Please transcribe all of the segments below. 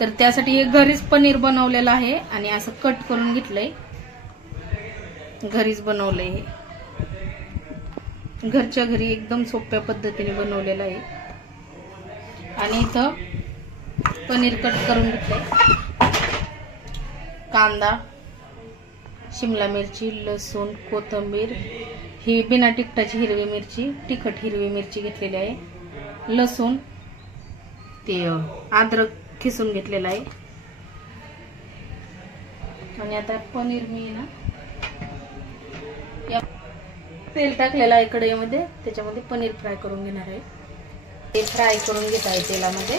तर त्यासाठी हे घरीच पनीर बनवलेलं आहे आणि असं कट करून घेतलंय, घरीच बनवलंय हे, घरच्या घरी एकदम सोप्या पद्धतीने बनवलेलं आहे. आणि इथं पनीर कट करून घेतलंय, कांदा, शिमला मिरची, लसूण, कोथिंबीर, ही बिना तिखटाची हिरवी मिरची, तिखट हिरवी मिरची घेतलेली आहे, लसूण, ते अद्रक खिसून घेतलेला आहे. आणि आता पनीर मी ना या तेल टाकलेलं आहे कढईमध्ये, त्याच्यामध्ये पनीर फ्राय करून घेणार आहे. ते फ्राय करून घेत आहे तेलामध्ये.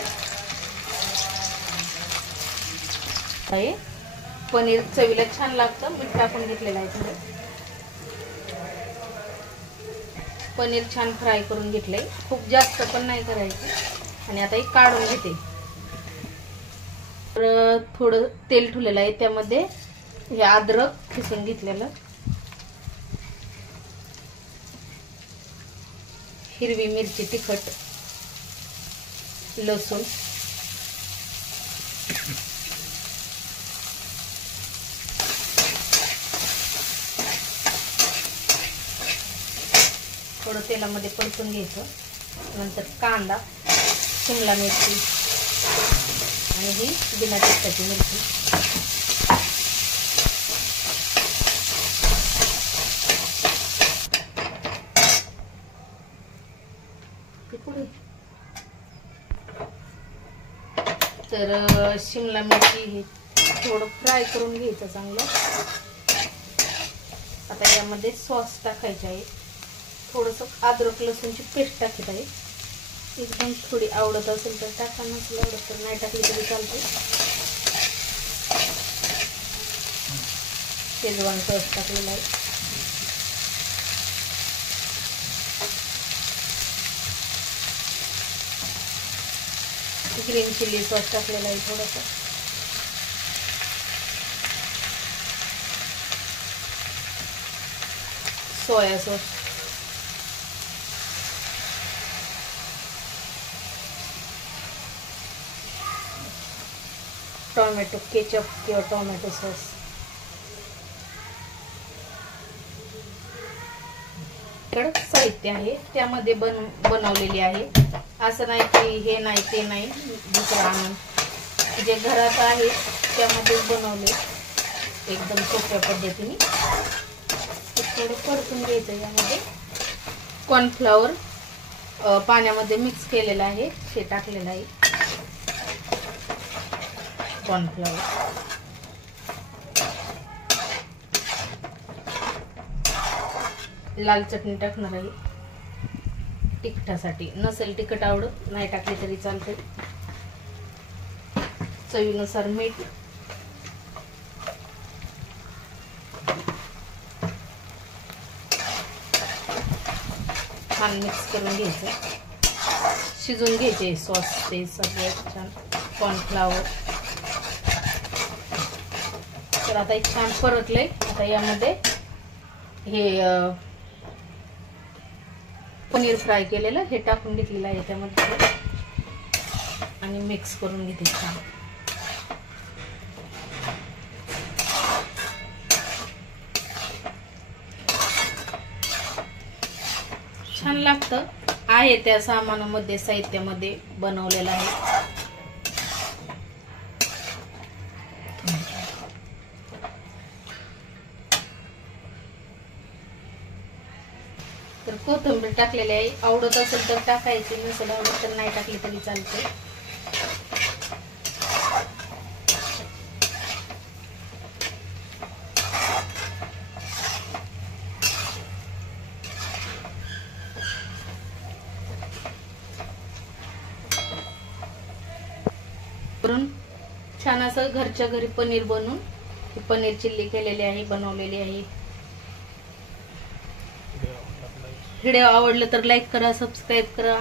पनीर चवीला छान लागतं, मीठ टाकून घेतलेलं आहे थोडं. पनीर छान फ्राय करून घेतलंय, खूप जास्त पण नाही करायचं. आणि आता हे काढून घेते. तर थोडं तेल ठेवलेलं आहे, त्यामध्ये हे अद्रक खिसून घेतलेलं, हिरवी मिरची तिखट, लसूण, थोडं तेलामध्ये परतून घ्यायचं. नंतर कांदा, शिमला मिरची आणि ही बिना तिखटाची मिरची. तर शिमला मिरची हे थोडं फ्राय करून घ्यायचं चांगलं. आता यामध्ये सॉस टाकायचे आहे, थोडंसं अद्रक लसूणची पेस्ट टाकत आहे. एकदम थोडी आवडत असेल तर टाका, नसेल आवडत तर नाही टाकली तरी चालते. शेजवान सॉस टाकलेला आहे. ग्रीन चिली सॉस टाकलेला आहे थोडासा. सोया सॉस, टोमॅटो केचप किंवा टोमॅटो सॉस, साहित्य आहे त्यामध्ये बनवलेली आहे. असं नाही की हे नाही ते नाही, दुसरं आणून जे घरात आहे त्यामध्येच बनवले एकदम सोप्या पद्धतीने. थोडं परतून घ्यायचं. यामध्ये कॉर्नफ्लॉवर पाण्यामध्ये मिक्स केलेलं आहे, ते टाकलेलं आहे. कॉर्नफ्लॉवर, लाल चटणी टाकणार आहे तिखटासाठी. नसेल तिखट आवडत नाही टाकली तरी चालते. चवीनुसार मीठ, छान मिक्स करून घ्यायचं, शिजून घ्यायचे सॉस ते सगळे छान. कॉर्नफ्लॉवर तर आता एक छान परतलंय. आता यामध्ये हे पनीर फ्राय केलेलं हे टाकून घेतलेलं आहे त्यामध्ये आणि मिक्स करून घेते छान. छान लागतं. आहे त्या सामानामध्ये, साहित्यामध्ये बनवलेलं आहे. तर कोथिंबीर टाकलेली आहे, आवडत असेल तर टाकायची, नसेल आवडत तर नाही टाकली तरी चालते. छान असं घरच्या घरी पनीर बनवून पनीर चिल्ली केलेली आहे, बनवलेली आहे. व्हिडिओ आवडला तर लाईक करा, सबस्क्राईब करा.